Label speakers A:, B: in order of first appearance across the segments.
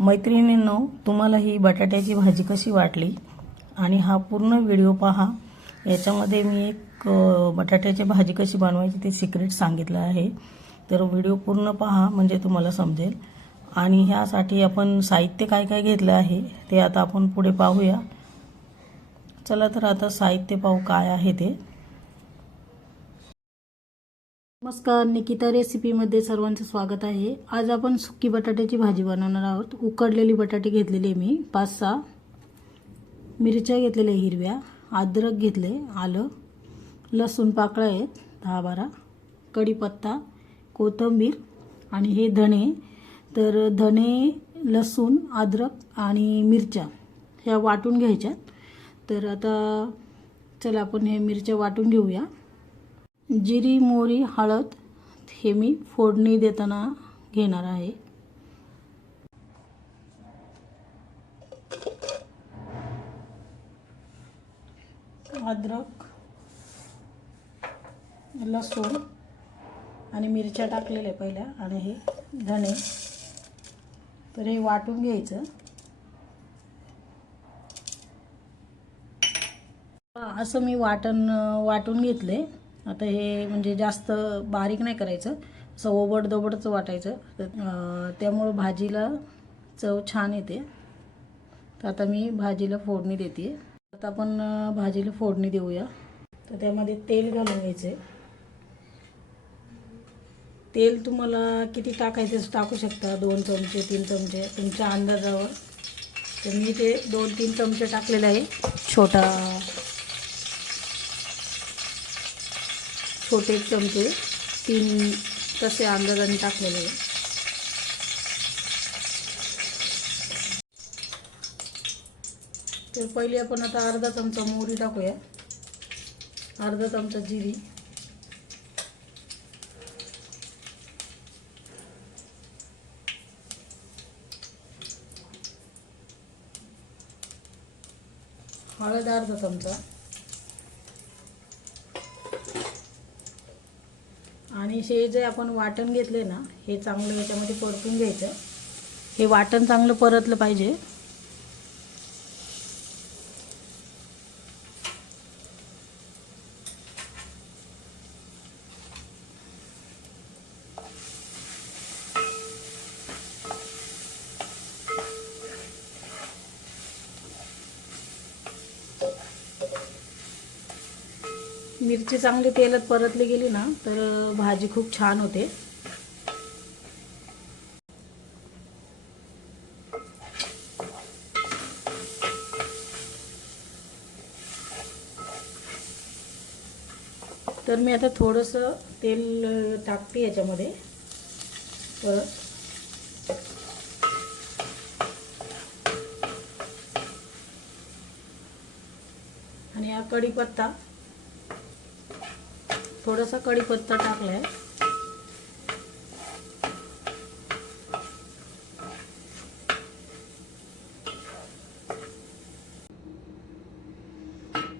A: मैत्रिणींनो तुम्हाला ही बटाट्याची भाजी कशी वाटली? आणि हा पूर्ण व्हिडिओ पहा. याच्यामध्ये मी एक बटाट्याची भाजी कशी बनवायची ते सिक्रेट सांगितलं आहे. तर व्हिडिओ पूर्ण पहा म्हणजे तुम्हाला समजेल. आणि ह्यासाठी आपण साहित्य काय काय घेतलं आहे ते आता आपण पुढे पाहूया. चला तर आता साहित्य पाहू काय आहे ते. नमस्कार निकिता रेसिपीमध्ये सर्वांचं स्वागत आहे. आज आपण सुकी बटाट्याची भाजी बनवणार आहोत. उकडलेली बटाटे घेतलेले मी पाच सहा मिरच्या घेतलेल्या हिरव्या अद्रक घेतले आलं लसूण पाकळ्या आहेत दहा बारा कढीपत्ता कोथिंबीर आणि हे धणे. तर धणे लसूण अद्रक आणि मिरच्या ह्या वाटून घ्यायच्यात. तर आता चला आपण हे मिरच्या वाटून घेऊया. जिरी मोरी हळद हे मी फोडणी देताना घेणार आहे. अद्रक लसूण आणि मिरच्या टाकलेल्या पहिल्या आणि हे धणे. तर हे वाटून घ्यायचं. असं मी वाटण वाटून घेतले आता हे म्हणजे जास्त बारीक नाही करायचं असं ओबड वाटायचं. तर, त्यामुळं भाजीला चव छान येते. तर आता मी भाजीला फोडणी देते. आता आपण भाजीला फोडणी देऊया. तर त्यामध्ये तेल घालून घ्यायचे तेल तुम्हाला किती टाकायचं टाकू शकता. दोन चमचे तीन चमचे तुमच्या अंदाजावर. तर मी ते दोन तीन चमचे टाकलेले आहे. छोटा छोटे चमचे तीन तसे अंदाजाने टाकलेले. आहे तर पहिले आपण आता अर्धा चमचा मोहरी टाकूया. अर्धा चमचा जिरी. हळद अर्धा चमचा. आणि हे जे आपण वाटण घेतले ना हे चांगलं याच्यामध्ये परतून घ्यायचं. हे वाटण चांगलं परतलं पाहिजे. मिरची चांगली तेलात परतली गेली ना तर भाजी खूप छान होते. तर मी आता थोडंसं तेल टाकते याच्यामध्ये. परत. आणि हा कढीपत्ता. थोडासा कढीपत्ता टाकलाय.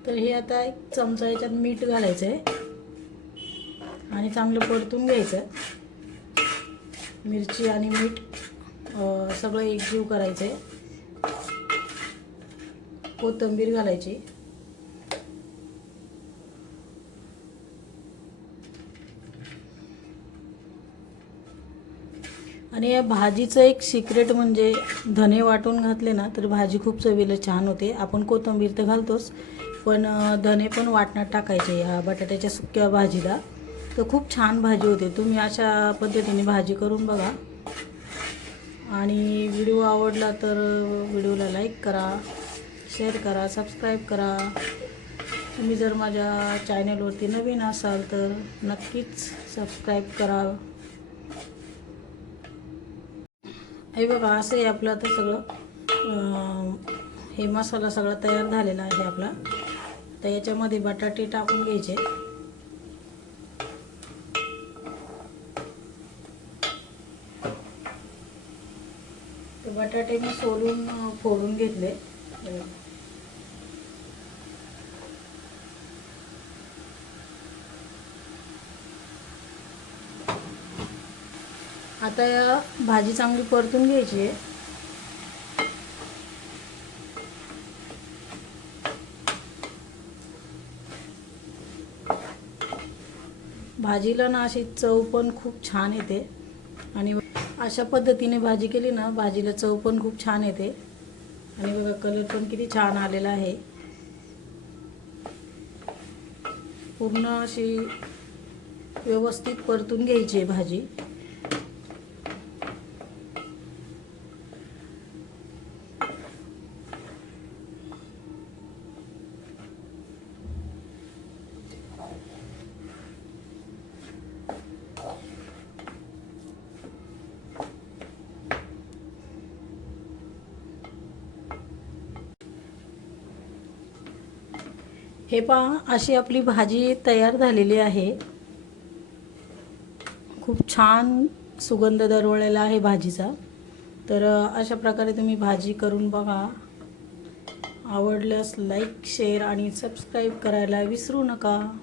A: तर हे आता एक चमचा याच्यात मीठ घालायचं आहे आणि चांगलं परतून घ्यायचं मिरची आणि मीठ सगळं एकजीव करायचं आहे कोथिंबीर घालायची. आणि या भाजीचं एक सिक्रेट म्हणजे धने वाटून घातले ना तर भाजी खूप चवीला छान होते. आपण कोथिंबीर तर घालतोच पण धने पण वाटण्यात टाकायचे ह्या बटाट्याच्या सुक्या भाजीला. तर खूप छान भाजी होते. तुम्ही अशा पद्धतीने भाजी करून बघा. आणि व्हिडिओ आवडला तर व्हिडिओला लाईक करा शेअर करा सबस्क्राईब करा. तुम्ही जर माझ्या चॅनलवरती नवीन असाल तर नक्कीच सबस्क्राईब करा. हे बघा असं आहे आपलं आता सगळं. हे मसाला सगळा तयार झालेला आहे आपला. तर याच्यामध्ये बटाटे टाकून घ्यायचे. बटाटे मी सोलून फोडून घेतले. आता या भाजी चांगली परतून घ्यायची आहे. भाजीला ना अशी चव पण खूप छान येते. आणि अशा पद्धतीने भाजी केली ना भाजीला चव पण खूप छान येते. आणि बघा कलर पण किती छान आलेला आहे. पूर्ण अशी व्यवस्थित परतून घ्यायची आहे भाजी. हे पहा अशी आपली भाजी तयार झालेली आहे. खूप छान सुगंध दरवळलेला आहे भाजीचा. तर अशा प्रकारे तुम्ही भाजी करून बघा. आवडल्यास लाईक शेअर आणि सबस्क्राईब करायला विसरू नका.